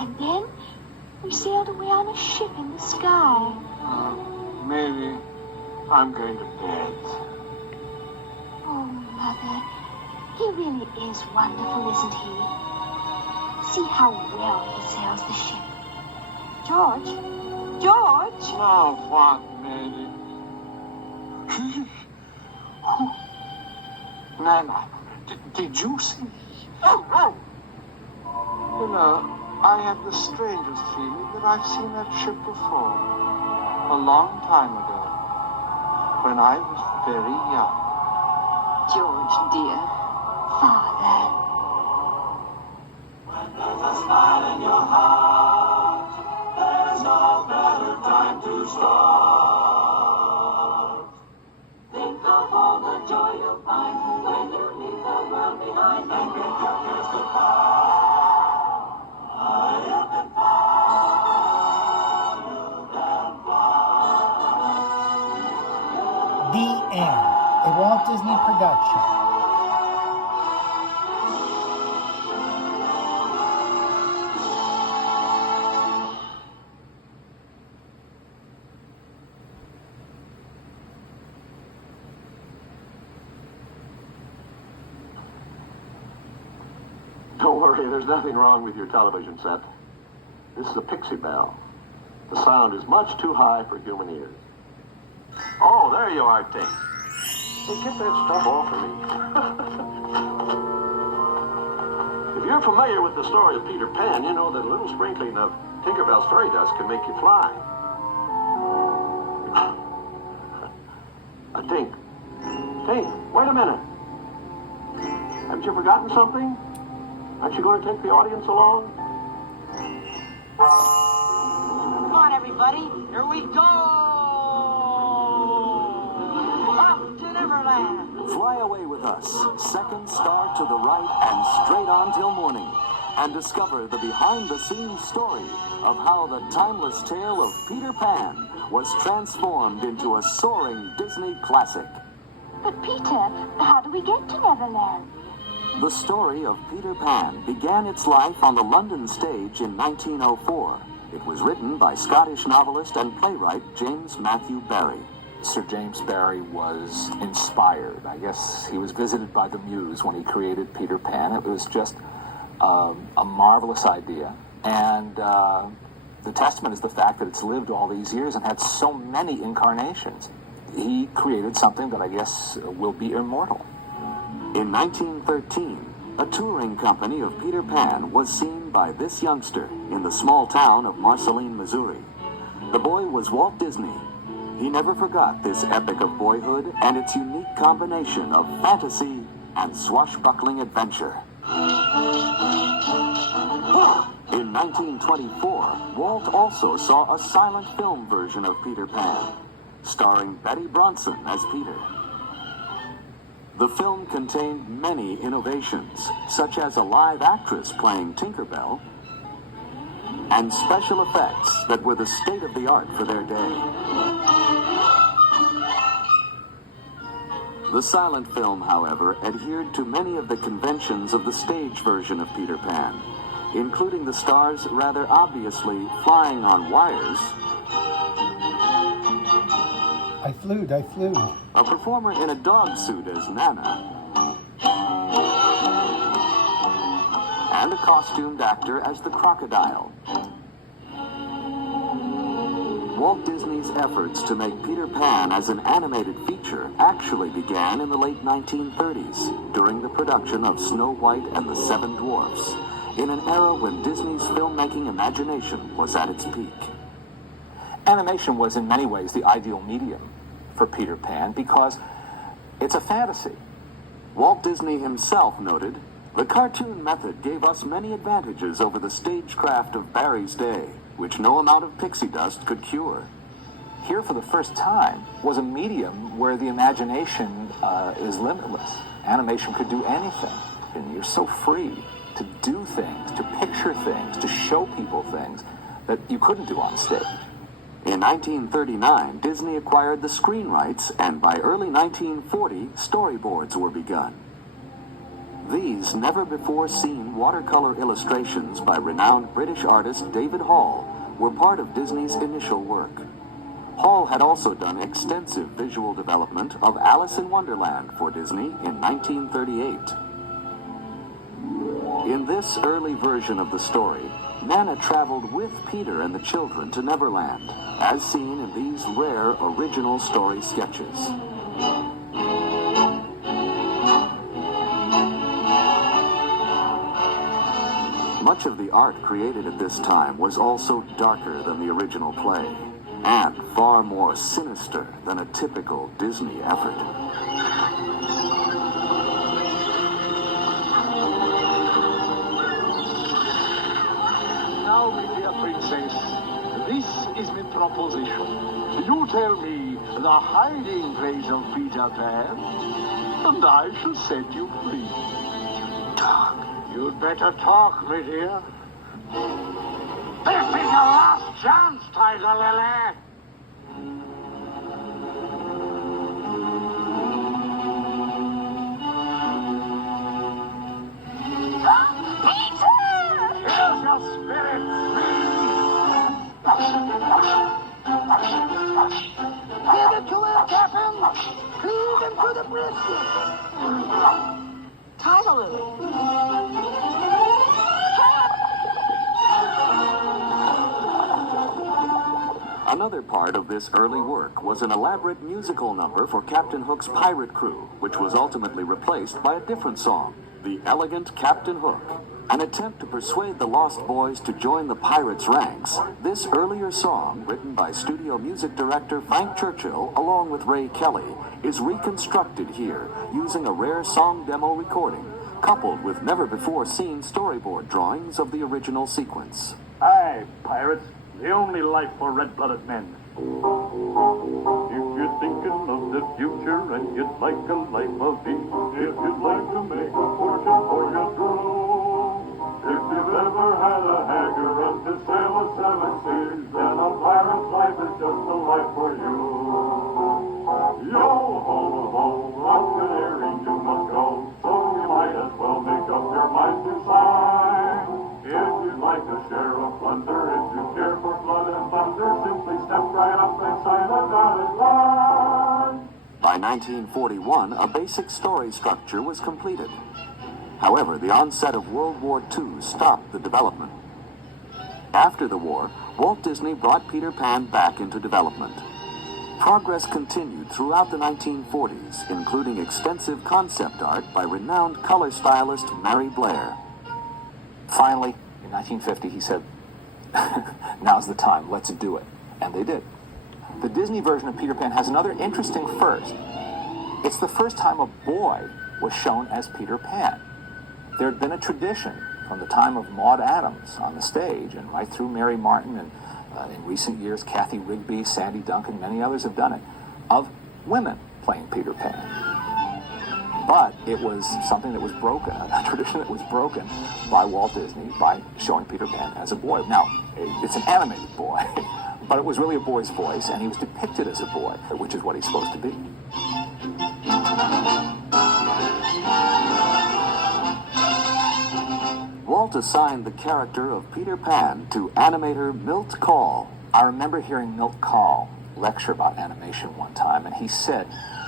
And then we sailed away on a ship in the sky. Maybe I'm going to bed. Oh, Mother, he really is wonderful, isn't he? See how well he sails the ship. George? George? Now what, Mary? Nana, did you see? Oh! You know, I have the strangest feeling that I've seen that ship before. A long time ago. When I was very young. George, dear. Father. When there's a smile in your heart, there's no better time to start. Think of all the joy you'll find when you leave the world behind and get your cares goodbye. High up and far, The End, a Walt Disney production. Don't worry, there's nothing wrong with your television set. This is a Pixie Bell. The sound is much too high for human ears. Oh, there you are, Tink. Hey, get that stuff off of me. If you're familiar with the story of Peter Pan, you know that a little sprinkling of Tinkerbell's fairy dust can make you fly. Tink. Tink, wait a minute. Haven't you forgotten something? Aren't you going to take the audience along? Come on, everybody. Here we go! Up to Neverland! Fly away with us, second star to the right and straight on till morning, and discover the behind-the-scenes story of how the timeless tale of Peter Pan was transformed into a soaring Disney classic. But Peter, how do we get to Neverland? The story of Peter Pan began its life on the London stage in 1904. It was written by Scottish novelist and playwright James Matthew Barrie. Sir James Barrie was inspired. I guess he was visited by the muse when he created Peter Pan. It was just a marvelous idea. And the testament is the fact that it's lived all these years and had so many incarnations. He created something that I guess will be immortal. In 1913, a touring company of Peter Pan was seen by this youngster in the small town of Marceline, Missouri. The boy was Walt Disney. He never forgot this epic of boyhood and its unique combination of fantasy and swashbuckling adventure. In 1924, Walt also saw a silent film version of Peter Pan, starring Betty Bronson as Peter. The film contained many innovations, such as a live actress playing Tinkerbell, and special effects that were the state-of-the-art for their day. The silent film, however, adhered to many of the conventions of the stage version of Peter Pan, including the stars rather obviously flying on wires, I flewed. a performer in a dog suit as Nana, and a costumed actor as the crocodile. Walt Disney's efforts to make Peter Pan as an animated feature actually began in the late 1930s during the production of Snow White and the Seven Dwarfs, in an era when Disney's filmmaking imagination was at its peak. Animation was in many ways the ideal medium for Peter Pan because it's a fantasy. Walt Disney himself noted, "The cartoon method gave us many advantages over the stagecraft of Barrie's day, which no amount of pixie dust could cure." Here, for the first time, was a medium where the imagination is limitless. Animation could do anything, and you're so free to do things, to picture things, to show people things that you couldn't do on stage. In 1939, Disney acquired the screen rights, and by early 1940, storyboards were begun. These never-before-seen watercolor illustrations by renowned British artist David Hall were part of Disney's initial work. Hall had also done extensive visual development of Alice in Wonderland for Disney in 1938. In this early version of the story, Nana traveled with Peter and the children to Neverland, as seen in these rare original story sketches. Much of the art created at this time was also darker than the original play, and far more sinister than a typical Disney effort. Now, my dear princess, this is my proposition. You tell me the hiding place of Peter Pan, and I shall set you free. Talk. You'd better talk, my dear. This is your last chance, Tiger Lily. Peter! Here's your spirit. Give it to him, Captain. Feed him to the brisket. Tiger Lily. Another part of this early work was an elaborate musical number for Captain Hook's pirate crew, which was ultimately replaced by a different song, The Elegant Captain Hook. An attempt to persuade the Lost Boys to join the pirates' ranks, this earlier song, written by studio music director Frank Churchill along with Ray Kelly, is reconstructed here using a rare song demo recording, coupled with never-before-seen storyboard drawings of the original sequence. Aye, pirates, the only life for red-blooded men. If you're thinking of the future and you'd like a life of ease, if you'd like to make a fortune for your crew, if you've ever had a hanger run to sail the seven seas, then a pirate's life is just the life for you. Yo ho ho, up to Erie you must go, so you might as well make up your mind to sign. If you'd like to share a plunder, if you care for blood and thunder, simply step right up and sign a dotted line. By 1941, a basic story structure was completed. However, the onset of World War II stopped the development. After the war, Walt Disney brought Peter Pan back into development. Progress continued throughout the 1940s, including extensive concept art by renowned color stylist Mary Blair. Finally, in 1950, he said, now's the time, let's do it. And they did. The Disney version of Peter Pan has another interesting first. It's the first time a boy was shown as Peter Pan. There had been a tradition from the time of Maude Adams on the stage and right through Mary Martin and in recent years Kathy Rigby, Sandy Duncan, many others have done it, of women playing Peter Pan. But it was something that was broken, a tradition that was broken by Walt Disney by showing Peter Pan as a boy. Now, it's an animated boy, but it was really a boy's voice, and he was depicted as a boy, which is what he's supposed to be. Walt assigned the character of Peter Pan to animator Milt Kahl. I remember hearing Milt Kahl lecture about animation one time, and he said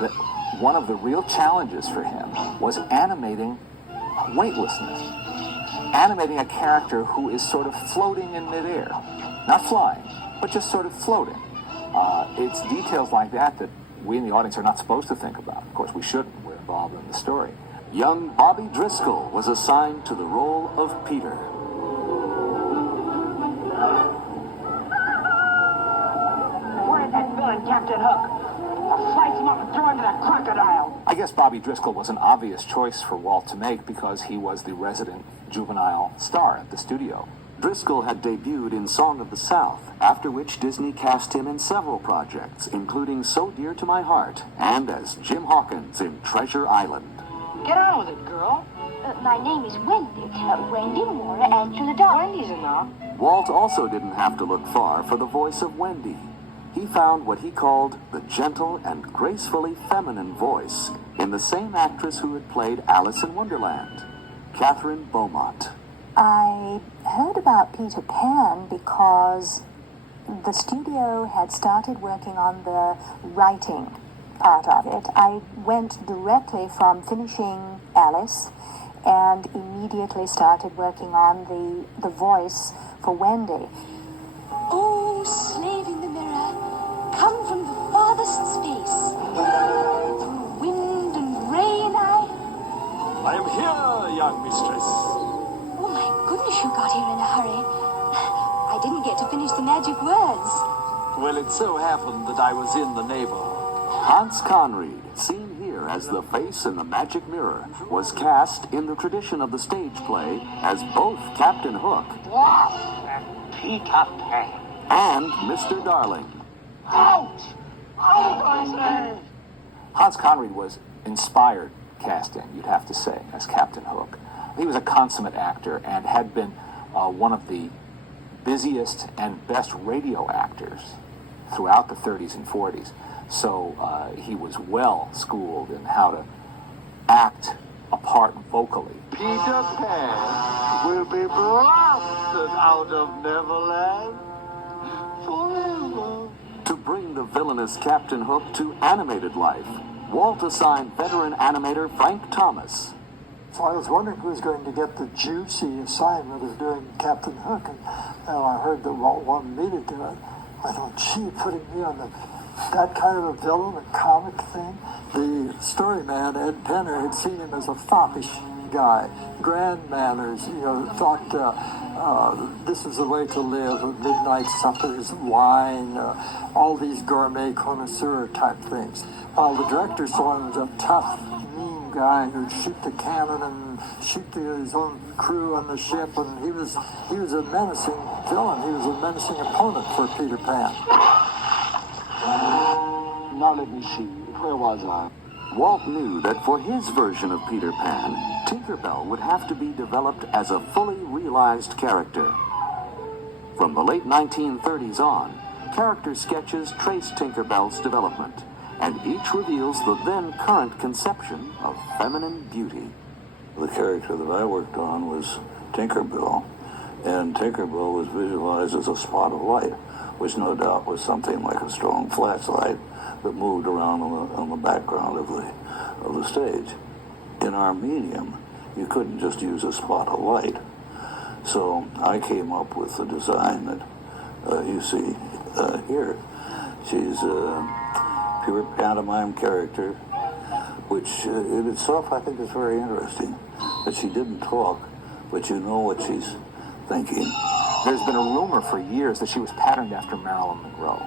that one of the real challenges for him was animating weightlessness. Animating a character who is sort of floating in midair. Not flying, but just sort of floating. It's details like that that we in the audience are not supposed to think about. Of course, we shouldn't. We're involved in the story. Young Bobby Driscoll was assigned to the role of Peter. Where is that villain, Captain Hook? I'll slice him up and throw him to that crocodile. I guess Bobby Driscoll was an obvious choice for Walt to make because he was the resident juvenile star at the studio. Driscoll had debuted in Song of the South, after which Disney cast him in several projects, including So Dear to My Heart and as Jim Hawkins in Treasure Island. Get on with it, girl. My name is Wendy. Wendy Moore, answer the door. Wendy's enough. Walt also didn't have to look far for the voice of Wendy. he found what he called the gentle and gracefully feminine voice in the same actress who had played Alice in Wonderland, Catherine Beaumont. I heard about Peter Pan because the studio had started working on the writing part of it. I went directly from finishing Alice and immediately started working on the voice for Wendy. Oh, slave in the mirror, come from the farthest space. Through wind and rain I am here, young mistress. Oh my goodness, you got here in a hurry. I didn't get to finish the magic words. Well, it so happened that I was in the neighborhood. Hans Conried, seen here as the face in the magic mirror, was cast in the tradition of the stage play as both Captain Hook Peter Pan. and Mr. Darling. Out! Out, I say! Hans Conried was inspired casting, you'd have to say, as Captain Hook. He was a consummate actor and had been one of the busiest and best radio actors throughout the 30s and 40s. So he was well schooled in how to act a part vocally. Peter Pan will be blasted out of Neverland forever. To bring the villainous Captain Hook to animated life, Walt assigned veteran animator Frank Thomas. So I was wondering who was going to get the juicy assignment of doing Captain Hook, and I heard that Walt wanted me to do it. I thought, gee, putting me on that kind of a villain, a comic thing. The story man, Ed Penner, had seen him as a foppish guy, grand manners, thought this is the way to live, midnight suppers, wine, all these gourmet connoisseur type things. While the director saw him as a tough, mean guy who'd shoot the cannon and shoot his own crew on the ship, and he was a menacing villain. He was a menacing opponent for Peter Pan. Now let me see. Where was I? Walt knew that for his version of Peter Pan, Tinkerbell would have to be developed as a fully realized character. From the late 1930s on, character sketches trace Tinkerbell's development, and each reveals the then current conception of feminine beauty. The character that I worked on was Tinkerbell, and Tinkerbell was visualized as a spot of light, which no doubt was something like a strong flashlight that moved around on the background of the stage. In our medium, you couldn't just use a spot of light. So I came up with the design that you see here. She's a pure pantomime character, which in itself I think is very interesting. That she didn't talk, but you know what she's thinking. There's been a rumor for years that she was patterned after Marilyn Monroe.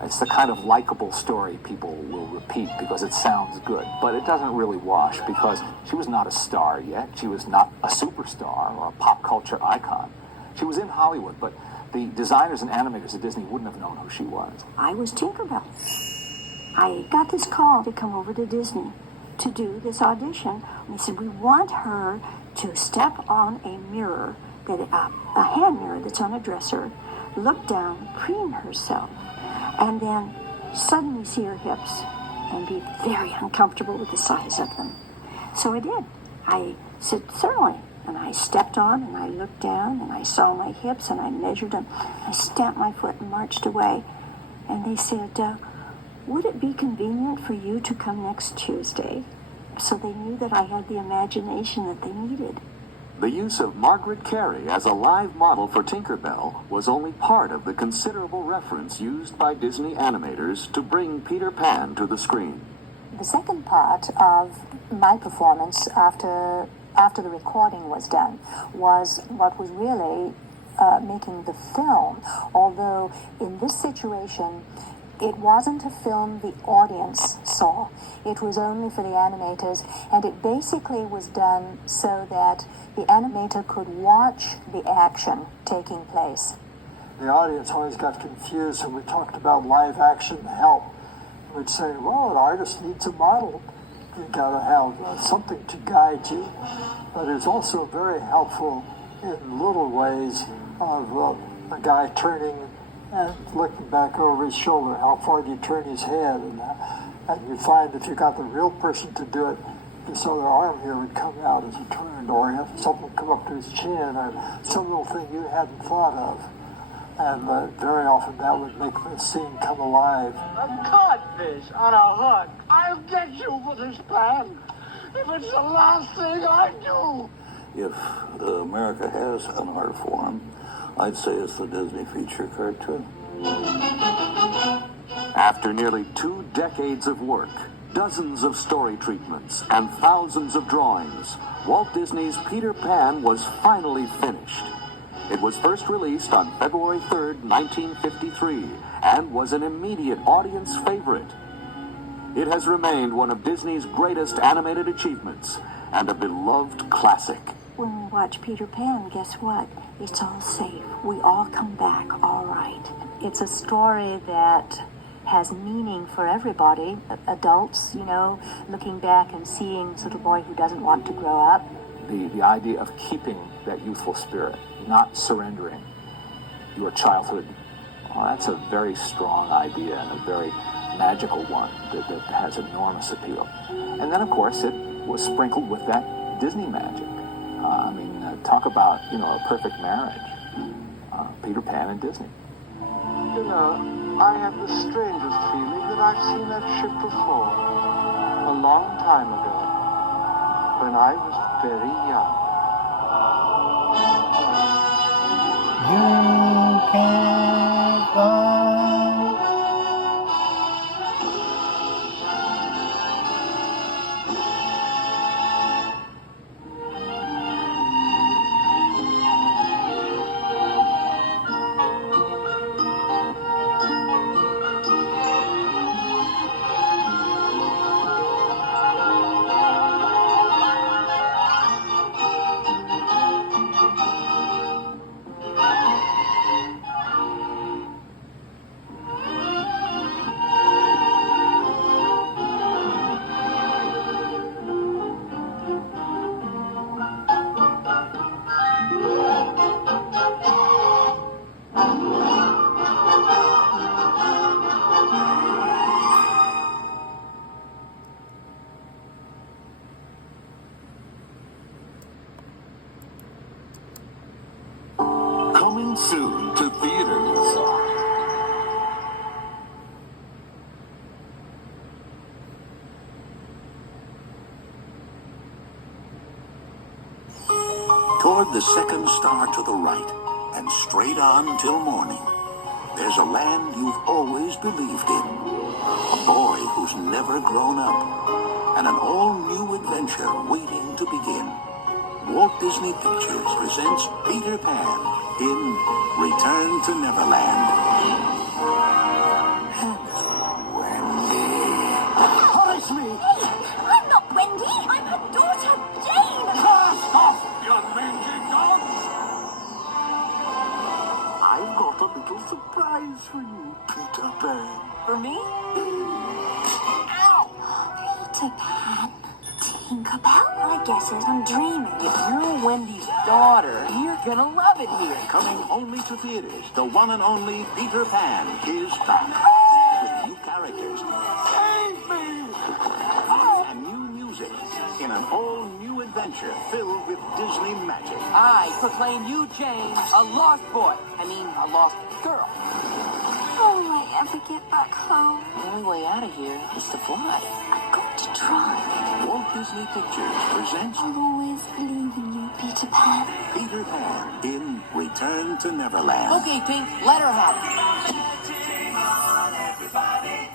It's the kind of likable story people will repeat because it sounds good, but it doesn't really wash because she was not a star yet. She was not a superstar or a pop culture icon. She was in Hollywood, but the designers and animators at Disney wouldn't have known who she was. I was Tinkerbell. I got this call to come over to Disney to do this audition. And they said, we want her to step on a mirror, a hand mirror that's on a dresser, look down, preen herself, and then suddenly see her hips and be very uncomfortable with the size of them. So I did. I said, certainly. And I stepped on and I looked down and I saw my hips and I measured them. I stamped my foot and marched away. And they said, would it be convenient for you to come next Tuesday? So they knew that I had the imagination that they needed. The use of Margaret Carey as a live model for Tinkerbell was only part of the considerable reference used by Disney animators to bring Peter Pan to the screen. The second part of my performance after the recording was done was what was really making the film, although in this situation it wasn't a film the audience saw. It was only for the animators, and it basically was done so that the animator could watch the action taking place. The audience always got confused when we talked about live action help. We'd say, well, an artist needs a model. You gotta have something to guide you. But it's also very helpful in little ways of a guy turning looking back over his shoulder, how far do you turn his head? And you find if you got the real person to do it, this other arm here would come out as a turn, or something would come up to his chin, or some little thing you hadn't thought of. And very often that would make the scene come alive. A codfish on a hook. I'll get you for this plan. If it's the last thing I do. If America has an art form, I'd say it's the Disney feature cartoon. After nearly 2 decades of work, dozens of story treatments, and thousands of drawings, Walt Disney's Peter Pan was finally finished. It was first released on February 3rd, 1953, and was an immediate audience favorite. It has remained one of Disney's greatest animated achievements and a beloved classic. When we watch Peter Pan, guess what? It's all safe. We all come back all right. It's a story that has meaning for everybody, adults, looking back and seeing the little boy who doesn't want to grow up. The idea of keeping that youthful spirit, not surrendering your childhood, well, that's a very strong idea and a very magical one that has enormous appeal. And then, of course, it was sprinkled with that Disney magic. Talk about, a perfect marriage. Peter Pan and Disney. I have the strangest feeling that I've seen that ship before. A long time ago. When I was very young. You can't go. Coming soon to theaters. Toward the second star to the right, and straight on till morning, there's a land you've always believed in. A boy who's never grown up, and an all-new adventure waiting to begin. Walt Disney Pictures presents Peter Pan in Return to Neverland. Punish me! I'm not Wendy. I'm her daughter, Jane. Cast off, you mangy dog! I've got a little surprise for you, Peter Pan. For me? Ow! Peter Pan? Tinkerbell? My guess is I'm dreaming. If you're Wendy's daughter, you're gonna love it here. Coming only to theaters, the one and only Peter Pan is back. With new characters. Save me! And new music. In an all-new adventure filled with Disney magic. I proclaim you, Jane, a lost boy. A lost girl. How will I ever get back home? The only way out of here is to fly. I've got to try. Walt Disney Pictures presents I'll always believe in you, Peter Pan. Peter Pan in Return to Neverland. Okay, Pink, let her have it.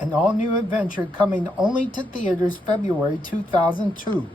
An all-new adventure coming only to theaters February 2002.